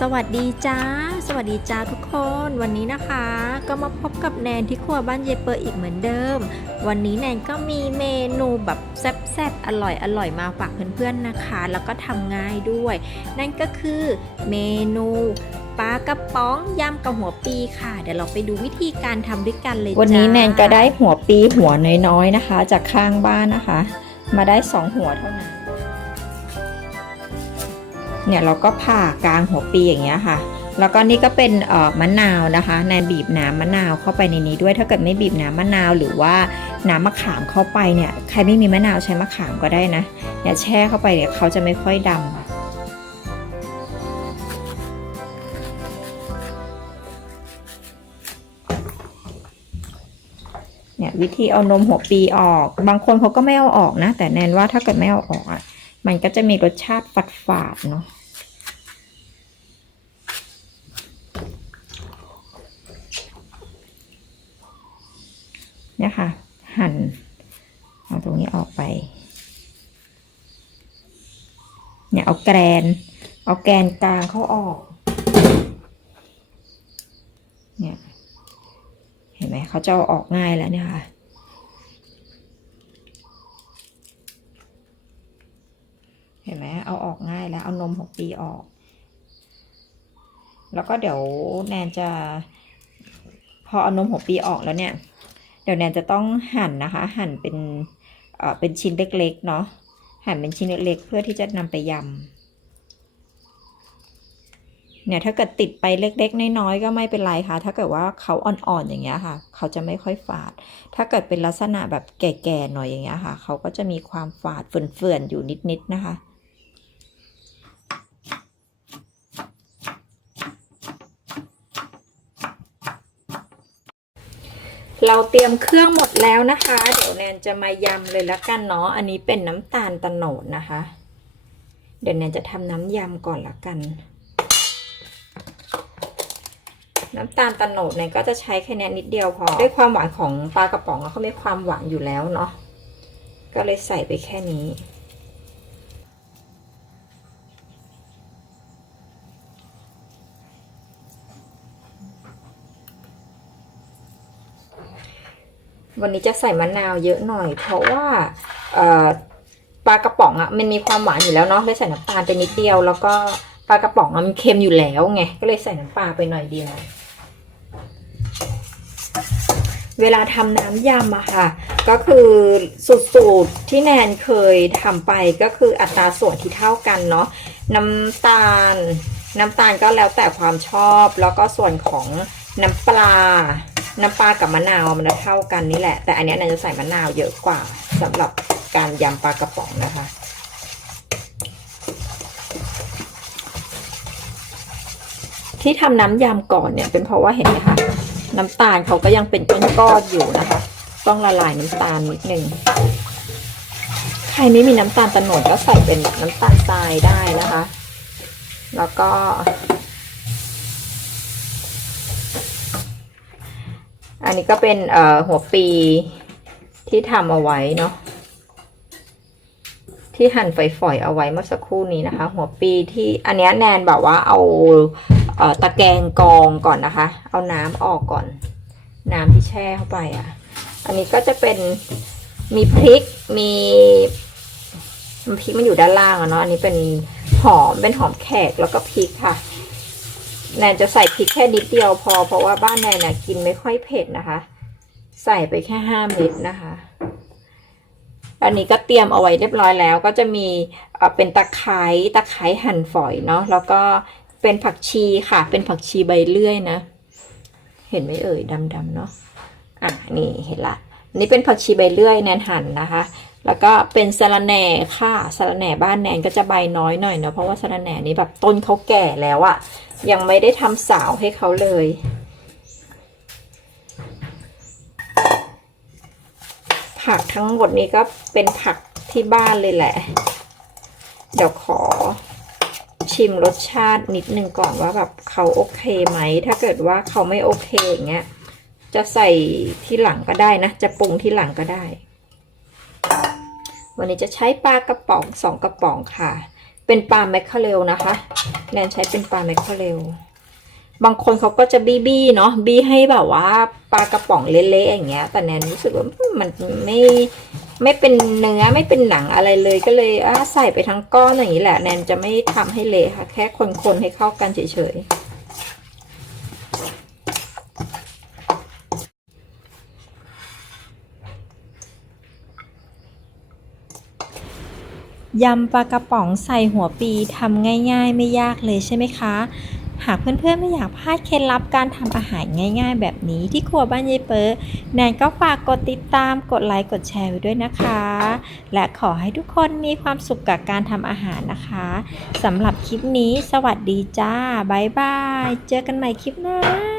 สวัสดีจ้า สวัสดีจ้าทุกคน วันนี้นะคะ ก็มาพบกับแนนที่ครัวบ้านเยเปอร์อีกเหมือนเดิม วันนี้แนนก็มีเมนูแบบแซ่บๆอร่อยอร่อยมาฝากเพื่อนๆนะคะ แล้วก็ทำง่ายด้วย นั่นก็คือเมนูปลากระป๋องยำกับหัวปีค่ะ เดี๋ยวเราไปดูวิธีการทำด้วยกันเลยจ้าวันนี้แนนก็ได้หัวปีหัวน้อยๆนะคะ จากข้างบ้านนะคะ มาได้สองหัวเท่านั้น เนี่ยเราก็ผ่ากลางหัวปีอย่างเงี้ยค่ะ แล้วก็นี่ก็เป็นมะนาวนะคะแนนบีบน้ำมะนาวเข้าไปในนี้ด้วยถ้าเกิดไม่บีบน้ำมะนาวหรือว่าน้ำมะขามเข้าไปเนี่ยใครไม่มีมะนาวใช้มะขามก็ได้นะอย่าแช่เข้าไปเนี่ยเขาจะไม่ค่อยดำเนี่ยวิธีเอานมหัวปีออก บางคนเขาก็ไม่เอาออกนะ แต่แนนว่าถ้าเกิดไม่เอาออกอะ มันก็จะมีรสชาติฝาดฝาดๆเนาะ เนี่ยค่ะ หั่นเอาตรงนี้ออกไป เนี่ยเอาแกน เอาแกนกลางเขาออก เนี่ย เห็นไหมเขาจะเอาออกง่ายแล้วเนี่ยค่ะเห็นไหมเอาออกง่ายแล้ว เอานมหกปีออก แล้วก็เดี๋ยวแนนจะ พอเอานมหกปีออกแล้วเนี่ย เดี๋ยวแนนจะต้องหั่นนะคะ หั่นเป็นเอ่อเป็นชิ้นเล็กๆเนาะหั่นเป็นชิ้นเล็กๆเพื่อที่จะนำไปยำเนี่ยถ้าเกิดติดไปเล็กๆน้อยๆก็ไม่เป็นไรค่ะ ถ้าเกิดว่าเขาอ่อนๆอย่างเงี้ยค่ะ เขาจะไม่ค่อยฝาด ถ้าเกิดเป็นลักษณะแบบแก่ๆหน่อยอย่างเงี้ยค่ะ เขาก็จะมีความฝาดเฟื่อนๆอยู่นิดๆนะคะ เราเตรียมเครื่องหมดแล้วนะคะ เดี๋ยวแนนจะมายำเลยละกันเนาะอันนี้เป็นน้ำตาลตะโนดนะคะ เดี๋ยวแนนจะทำน้ำยำก่อนละกัน น้ำตาลตะโนดเนี่ยก็จะใช้แค่นี้นิดเดียวพอด้วยความหวานของปลากระป๋องเขามีความหวานอยู่แล้วเนาะก็เลยใส่ไปแค่นี้ วันนี้จะใส่มะนาวเยอะหน่อย เพราะว่าปลากระป๋องอะ่ะมันมีความหวานอยู่แล้วเนาะเลยใส่น้ำตาลไปนิดเดียว แล้วก็ปลากระป๋องอะมันเค็มอยู่แล้วไงก็เลยใส่น้ำปลาไปหน่อยเดียว เวลาทำน้ำยำอะค่ะ ก็คือสูตรที่แนนเคยทำไปก็คืออัตราส่วนที่เท่ากันเนาะน้ำตาล น้ำตาลก็แล้วแต่ความชอบ แล้วก็ส่วนของน้ำปลา น้ำปลากับมะนาวมันจะเท่ากันนี่แหละ แต่อันนี้ยแนนจะใส่มะนาวเยอะกว่าสำหรับการยำปลากระป๋องนะคะ ที่ทำน้ำยำก่อนเนี่ย เป็นเพราะว่าเห็นไหมคะน้ำตาลเขาก็ยังเป็นก้อนๆอยู่นะคะ ต้องละลายน้ำตาลนิดนึงใครไม่มีน้ำตาลตะโนดก็ใส่เป็นน้ำตาลทรายได้นะคะ แล้วก็ อันนี้ก็เป็นเอ่อหัวปีที่ทำเอาไว้เนาะที่หั่นฝอยๆเอาไว้เมื่อสักครู่นี้นะคะ หัวปีที่อันนี้แนนแบบว่าเอาเออตะแกรงกองก่อนนะคะ เอาน้ำออกก่อน น้ำที่แช่เข้าไปอะ อันนี้ก็จะเป็นมีพริกมีพริกมันอยู่ด้านล่างอะเนาะอันนี้เป็นหอมเป็นหอมแขกแล้วก็พริกค่ะ แนนจะใส่พริกแค่นิดเดียวพอ เพราะว่าบ้านแนนน่ะกินไม่ค่อยเผ็ดนะคะ ใส่ไปแค่ห้าเม็ดนะคะอันนี้ก็เตรียมเอาไว้เรียบร้อยแล้วก็จะมีเป็นตะไคร้ตะไคร้หั่นฝอยเนาะแล้วก็เป็นผักชีค่ะ เป็นผักชีใบเลื่อยนะ เห็นไหมเอ่ยดำๆเนาะอะนี่เห็นละนี่เป็นผักชีใบเลื่อยแนนหั่นนะคะ แล้วก็เป็นสะระแหน่ค่ะสะระแหน่บ้านแนนก็จะใบน้อยหน่อยเนาะเพราะว่าสะระแหน่นี้แบบต้นเขาแก่แล้วอะยังไม่ได้ทำสาวให้เขาเลย ผักทั้งหมดนี้ก็เป็นผักที่บ้านเลยแหละ เดี๋ยวขอชิมรสชาตินิดนึงก่อนว่าแบบเขาโอเคไหม ถ้าเกิดว่าเขาไม่โอเคอย่างเงี้ย จะใส่ที่หลังก็ได้นะ จะปรุงที่หลังก็ได้ วันนี้จะใช้ปลากระป๋องสองกระป๋องค่ะ เป็นปลาแมคเคาเรลนะคะแนนใช้เป็นปลาแมคเคาเรลบางคนเขาก็จะบี้บี้เนาะบี้ให้แบบว่าปลากระป๋องเละๆอย่างเงี้ย แต่แนนรู้สึกว่ามันไม่ไม่เป็นเนื้อไม่เป็นหนังอะไรเลยก็เลยใส่ไปทั้งก้อนอย่างนี้แหละ แนนจะไม่ทำให้เละค่ะ แค่คนๆให้เข้ากันเฉยๆ ยำปลากระป๋องใส่หัวปีทำง่ายๆ ไม่ยากเลยใช่ไหมคะ หากเพื่อนๆไม่อยากพลาดเคล็ดลับการทำอาหารง่าย ๆ แบบนี้ที่ครัวบ้านยายเปิร์แนนก็ฝากกดติดตามกดไลค์กดแชร์ไว้ด้วยนะคะ และขอให้ทุกคนมีความสุขกับการทำอาหารนะคะสำหรับคลิปนี้สวัสดีจ้าบ๊ายบาย เจอกันใหม่คลิปหน้า